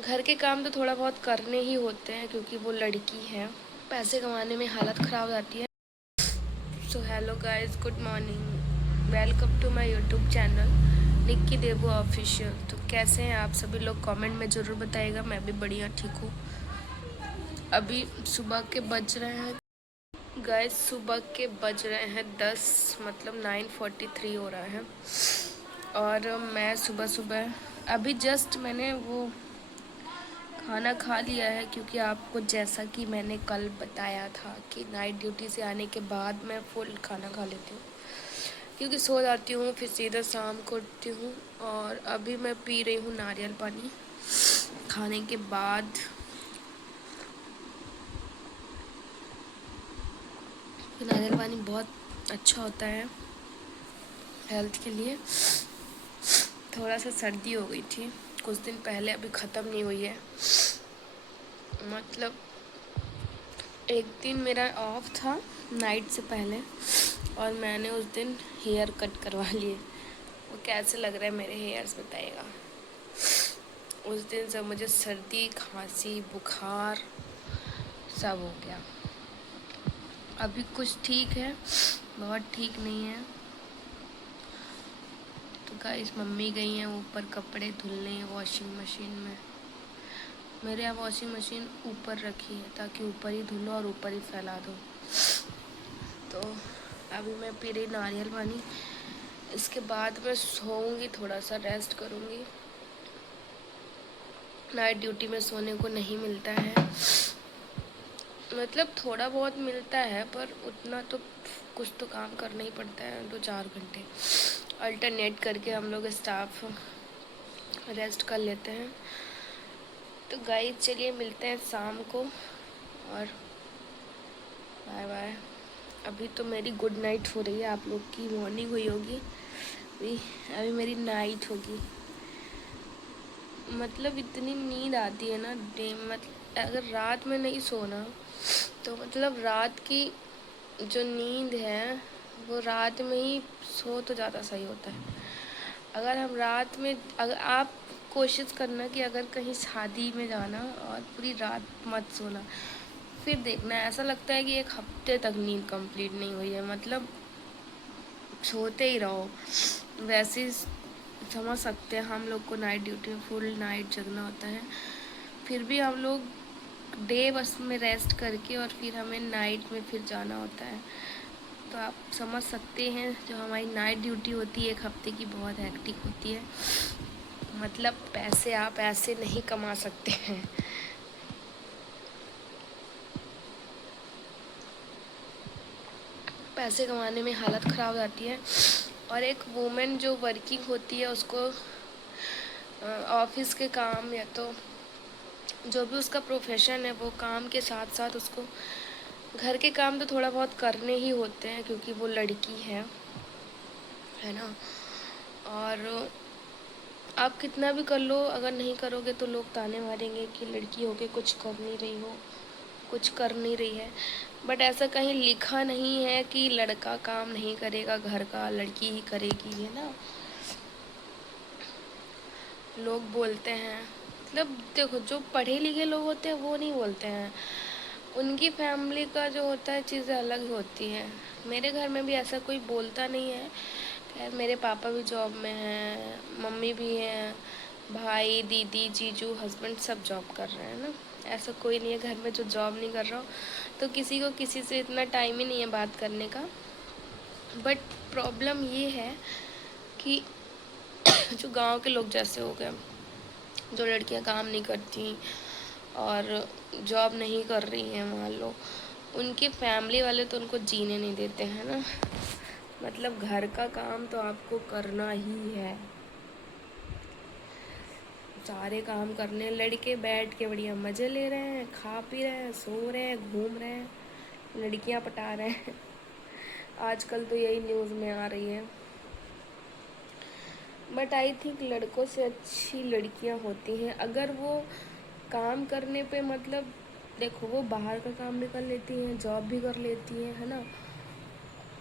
घर के काम तो थोड़ा बहुत करने ही होते हैं क्योंकि वो लड़की है। पैसे कमाने में हालत ख़राब हो जाती है। So hello guys, good morning, welcome to my YouTube channel Nikki Debu official. तो कैसे हैं आप सभी लोग, कमेंट में ज़रूर बताइएगा। मैं भी बढ़िया ठीक हूँ। अभी सुबह के बज रहे हैं गाइस, सुबह के बज रहे हैं 10, मतलब 9:43 हो रहा है। और मैं सुबह सुबह अभी जस्ट मैंने वो खाना खा लिया है, क्योंकि आपको जैसा कि मैंने कल बताया था कि नाइट ड्यूटी से आने के बाद मैं फुल खाना खा लेती हूँ, क्योंकि सो जाती हूँ फिर सीधा शाम को उठती हूँ। और अभी मैं पी रही हूँ नारियल पानी खाने के बाद। नारियल पानी बहुत अच्छा होता है हेल्थ के लिए। थोड़ा सा सर्दी हो गई थी कुछ दिन पहले, अभी ख़त्म नहीं हुई है। मतलब एक दिन मेरा ऑफ था नाइट से पहले, और मैंने उस दिन हेयर कट करवा लिए। वो कैसे लग रहा है मेरे हेयर्स बताइएगा। उस दिन से मुझे सर्दी, खांसी, बुखार सब हो गया। अभी कुछ ठीक है, बहुत ठीक नहीं है। तो गाइस, मम्मी गई हैं ऊपर कपड़े धुलने वॉशिंग मशीन में। मेरे यहाँ वॉशिंग मशीन ऊपर रखी है ताकि ऊपर ही धुलो और ऊपर ही फैला दो। तो अभी मैं पी रही नारियल पानी। इसके बाद मैं सोऊंगी, थोड़ा सा रेस्ट करूंगी। नाइट ड्यूटी में सोने को नहीं मिलता है, मतलब थोड़ा बहुत मिलता है, पर उतना तो कुछ तो काम करना ही पड़ता है। 2-4 घंटे अल्टरनेट करके हम लोग स्टाफ रेस्ट कर लेते हैं। तो गाइस चलिए मिलते हैं शाम को, और बाय बाय। अभी तो मेरी गुड नाइट हो रही है, आप लोग की मॉर्निंग हुई होगी। अभी मेरी नाइट होगी। मतलब इतनी नींद आती है ना मतलब अगर रात में नहीं सोना तो मतलब रात की जो नींद है वो रात में ही सो तो ज़्यादा सही होता है। अगर हम रात में, अगर आप कोशिश करना कि अगर कहीं शादी में जाना और पूरी रात मत सोना, फिर देखना ऐसा लगता है कि एक हफ्ते तक नींद कंप्लीट नहीं हुई है, मतलब सोते ही रहो। वैसे समझ सकते हैं, हम लोग को नाइट ड्यूटी में फुल नाइट जगना होता है, फिर भी हम लोग डे बस में रेस्ट करके और फिर हमें नाइट में फिर जाना होता है। तो आप समझ सकते हैं जो हमारी नाइट ड्यूटी होती है एक हफ्ते की, बहुत हेक्टिक होती है। मतलब पैसे आप ऐसे नहीं कमा सकते हैं। पैसे कमाने में हालत ख़राब हो जाती है। और एक वुमेन जो वर्किंग होती है उसको ऑफिस के काम या तो जो भी उसका प्रोफेशन है वो काम के साथ साथ उसको घर के काम तो थोड़ा बहुत करने ही होते हैं, क्योंकि वो लड़की है ना। और आप कितना भी कर लो, अगर नहीं करोगे तो लोग ताने मारेंगे कि लड़की होके कुछ कर नहीं रही हो, कुछ कर नहीं रही है। बट ऐसा कहीं लिखा नहीं है कि लड़का काम नहीं करेगा घर का, लड़की ही करेगी, है ना। लोग बोलते हैं, मतलब देखो जो पढ़े लिखे लोग होते हैं वो नहीं बोलते हैं, उनकी फैमिली का जो होता है चीज़ें अलग होती हैं। मेरे घर में भी ऐसा कोई बोलता नहीं है। खैर मेरे पापा भी जॉब में हैं, मम्मी भी हैं, भाई, दीदी, जीजू, हस्बैंड सब जॉब कर रहे हैं ना। ऐसा कोई नहीं है घर में जो जॉब नहीं कर रहा हो। तो किसी को किसी से इतना टाइम ही नहीं है बात करने का। बट प्रॉब्लम ये है कि जो गांव के लोग जैसे हो गए, जो लड़कियां काम नहीं करती और जॉब नहीं कर रही हैं, मान लो उनके फैमिली वाले तो उनको जीने नहीं देते हैं ना। मतलब घर का काम तो आपको करना ही है, सारे काम करने। लड़के बैठ के बढ़िया मज़े ले रहे हैं, खा पी रहे हैं, सो रहे हैं, घूम रहे हैं, लड़कियां पटा रहे हैं। आजकल तो यही न्यूज़ में आ रही है। बट आई थिंक लड़कों से अच्छी लड़कियां होती हैं, अगर वो काम करने पे, मतलब देखो वो बाहर का काम भी कर लेती हैं, जॉब भी कर लेती हैं, है ना,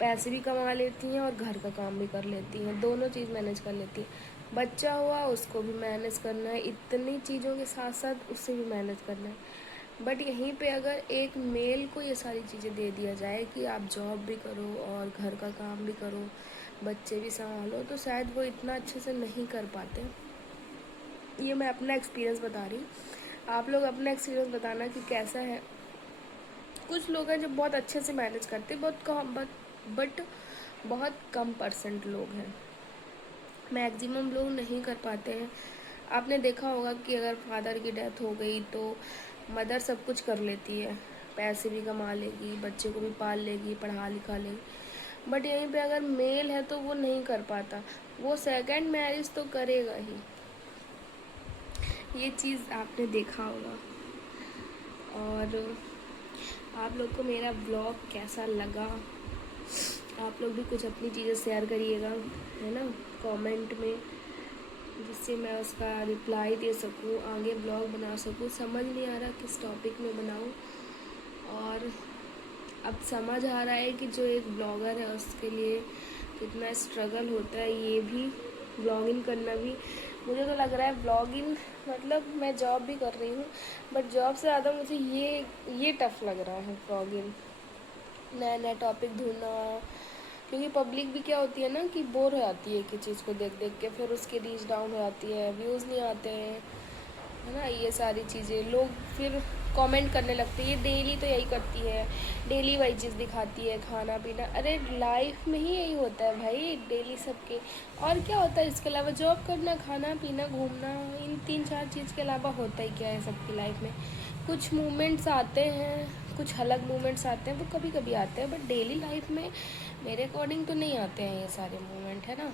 पैसे भी कमा लेती हैं और घर का काम भी कर लेती हैं, दोनों चीज़ मैनेज कर लेती हैं। बच्चा हुआ उसको भी मैनेज करना है, इतनी चीज़ों के साथ साथ उसे भी मैनेज करना है। बट यहीं पे अगर एक मेल को ये सारी चीज़ें दे दिया जाए कि आप जॉब भी करो और घर का काम भी करो, बच्चे भी संभालो, तो शायद वो इतना अच्छे से नहीं कर पाते। ये मैं अपना एक्सपीरियंस बता रही हूँ, आप लोग अपना एक्सपीरियंस बताना कि कैसा है। कुछ लोग हैं जो बहुत अच्छे से मैनेज करते हैं, बहुत कम, बट बहुत कम परसेंट लोग हैं, मैक्सिमम लोग नहीं कर पाते हैं। आपने देखा होगा कि अगर फादर की डेथ हो गई तो मदर सब कुछ कर लेती है, पैसे भी कमा लेगी, बच्चे को भी पाल लेगी, पढ़ा लिखा लेगी। बट यहीं पे अगर मेल है तो वो नहीं कर पाता, वो सेकंड मैरिज तो करेगा ही। ये चीज़ आपने देखा होगा। और आप लोग को मेरा ब्लॉग कैसा लगा, आप लोग भी कुछ अपनी चीज़ें शेयर करिएगा, है ना, कमेंट में, जिससे मैं उसका रिप्लाई दे सकूँ, आगे ब्लॉग बना सकूँ। समझ नहीं आ रहा किस टॉपिक में बनाऊँ, और अब समझ आ रहा है कि जो एक ब्लॉगर है उसके लिए कितना स्ट्रगल होता है, ये भी ब्लॉगिंग करना भी। मुझे तो लग रहा है ब्लॉगिंग मतलब मैं जॉब भी कर रही हूँ, बट जॉब से ज़्यादा मुझे ये टफ़ लग रहा है ब्लॉगिंग। नया नया टॉपिक ढूंढना, क्योंकि पब्लिक भी क्या होती है ना कि बोर हो जाती है एक ही चीज़ को देख देख के, फिर उसकी रीच डाउन हो जाती है, व्यूज़ नहीं आते हैं, है ना, ये सारी चीज़ें। लोग फिर कमेंट करने लगते हैं, ये डेली तो यही करती है, डेली वही चीज़ दिखाती है, खाना पीना। अरे लाइफ में ही यही होता है भाई, डेली सबके। और क्या होता है इसके अलावा? जॉब करना, खाना पीना, घूमना, इन 3-4 चीज़ के अलावा होता ही क्या है सबकी लाइफ में? कुछ मोमेंट्स आते हैं, कुछ अलग मोमेंट्स आते हैं, वो कभी कभी आते हैं, बट डेली लाइफ में मेरे अकॉर्डिंग तो नहीं आते हैं ये सारे मोमेंट, है ना।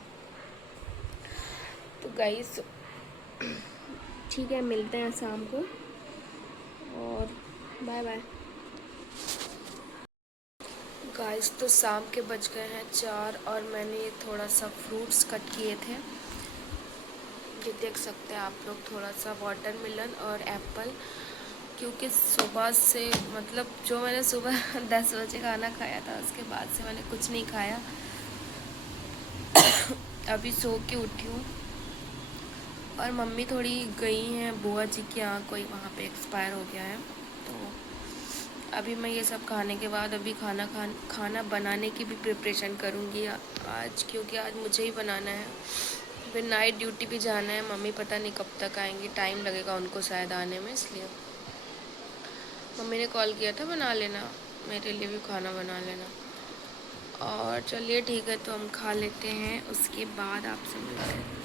तो गाइस ठीक है, मिलते हैं शाम को, और बाय बाय। गाइस तो शाम के बज गए हैं 4, और मैंने ये थोड़ा सा फ्रूट्स कट किए थे, ये देख सकते हैं आप लोग, थोड़ा सा वाटरमेलन और एप्पल, क्योंकि सुबह से मतलब जो मैंने सुबह 10 बजे खाना खाया था उसके बाद से मैंने कुछ नहीं खाया। अभी सो के उठी हूँ, और मम्मी थोड़ी गई हैं बुआ जी के यहाँ, कोई वहाँ पे एक्सपायर हो गया है, तो अभी मैं ये सब खाने के बाद अभी खाना बनाने की भी प्रिपरेशन करूँगी आज, क्योंकि आज मुझे ही बनाना है। फिर नाइट ड्यूटी भी जाना है, मम्मी पता नहीं कब तक आएंगी, टाइम लगेगा उनको शायद आने में, इसलिए मम्मी ने कॉल किया था बना लेना, मेरे लिए भी खाना बना लेना। और चलिए ठीक है, तो हम खा लेते हैं, उसके बाद आपसे मिलते हैं।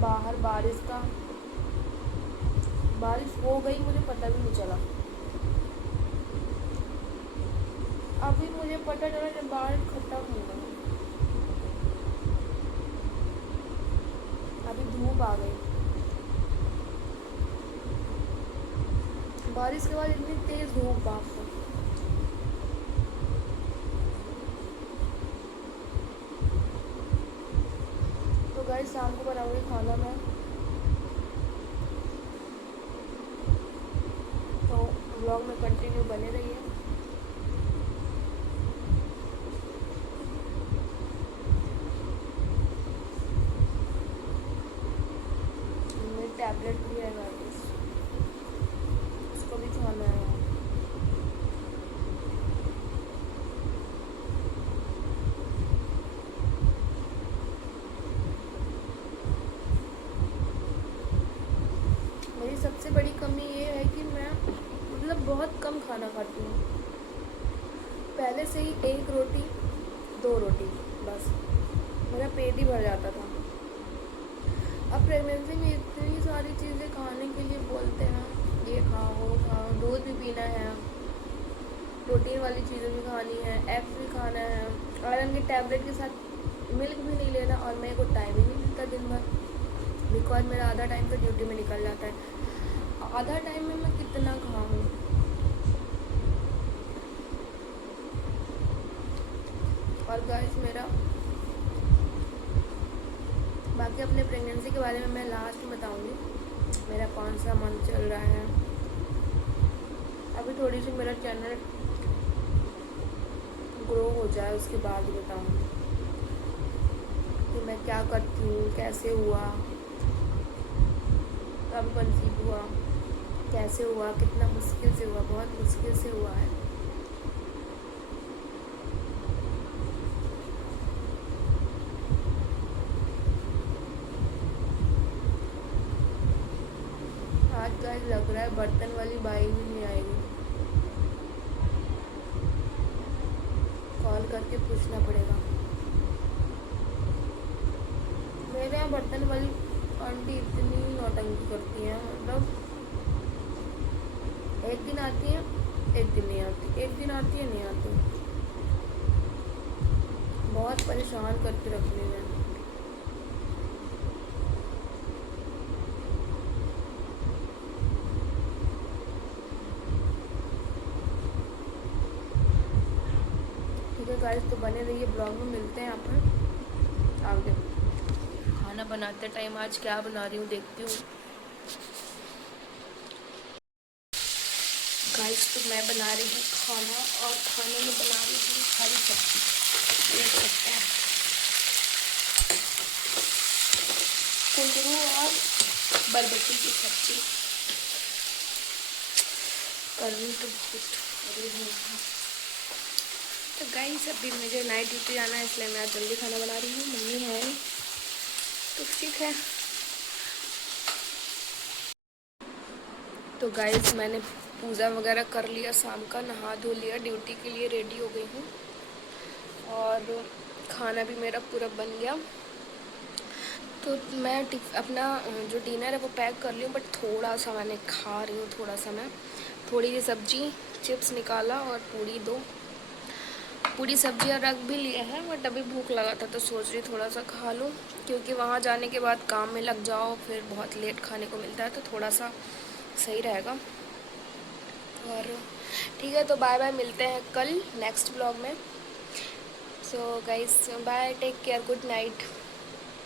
बाहर बारिश हो गई, मुझे पता भी नहीं चला। अभी मुझे पता चला जब बारिश खत्म हो गई, अभी धूप आ गई। बारिश के बाद इतनी तेज धूप, बाप रे। तो गाइस शाम को बनाऊंगी खाना मैं, तो व्लॉग में कंटिन्यू बने रहिए। मेरे टैबलेट भी है गाइस, उसको भी खाना है। मेरी सबसे बड़ी कमी ये है कि मैं मतलब बहुत कम खाना खाती हूँ। पहले से ही 1 रोटी 2 रोटी बस, मेरा पेट ही भर जाता था। अब प्रेगनेंसी में इतनी सारी चीज़ें खाने के लिए बोलते हैं, ये खाओ वो खाओ, दूध भी पीना है, प्रोटीन वाली चीज़ें भी खानी है, एग्स भी खाना है, आयरन के टैबलेट के साथ मिल्क भी नहीं लेना, और मेरे को टाइम ही नहीं मिलता दिन भर, बिकॉज मेरा आधा टाइम तो ड्यूटी में निकल जाता है। आधा टाइम में मैं कितना खाऊँ? और गाइस मेरा बाकी अपने प्रेगनेंसी के बारे में मैं लास्ट में बताऊँगी मेरा कौन सा मंथ चल रहा है। अभी थोड़ी सी मेरा चैनल ग्रो हो जाए उसके बाद ही बताऊँगी कि मैं क्या करती हूँ, कैसे हुआ, कब कंसीव हुआ, कैसे हुआ, कितना मुश्किल से हुआ, बहुत मुश्किल से हुआ है। आज गाइस लग रहा है बर्तन वाली बाई भी नहीं आएगी, कॉल करके पूछना पड़ेगा। मेरे यहाँ बर्तन वाली आंटी इतनी नौटंकी करती हैं, मतलब एक दिन आती है, एक दिन नहीं आती, एक दिन आती है, नहीं आती, बहुत परेशान करके रखने में। ठीक है गाइस, तो बने रहिए ब्लॉग में, मिलते हैं यहाँ पर आगे। खाना बनाते टाइम आज क्या बना रही हूँ देखती हूँ गाइस। तो मैं बना रही हूँ खाना, और खाने में बना रही हूँ हरी सब्जी, देख सकते हैं, कुंदरू और बरबटी की सब्जी। गर्मी तो बहुत हो रही है। तो गाइस अभी मुझे नाइट ड्यूटी जाना है, इसलिए मैं आज जल्दी खाना बना रही हूँ, मम्मी है तो ठीक है। तो गाइस मैंने पूजा वगैरह कर लिया, शाम का नहा धो लिया, ड्यूटी के लिए रेडी हो गई हूँ, और खाना भी मेरा पूरा बन गया। तो मैं अपना जो डिनर है वो पैक कर ली हूँ, बट थोड़ा सा मैंने खा रही हूँ, थोड़ा सा मैं थोड़ी सी सब्जी चिप्स निकाला और पूड़ी, दो पूरी सब्जियाँ रख भी लिए हैं, बट अभी भूख लगा था तो सोच रही थोड़ा सा खा लूँ, क्योंकि वहाँ जाने के बाद काम में लग जाओ फिर बहुत लेट खाने को मिलता है, तो थोड़ा सा सही रहेगा। और ठीक है, तो बाय बाय, मिलते हैं कल नेक्स्ट ब्लॉग में। So guys bye, take care, good night.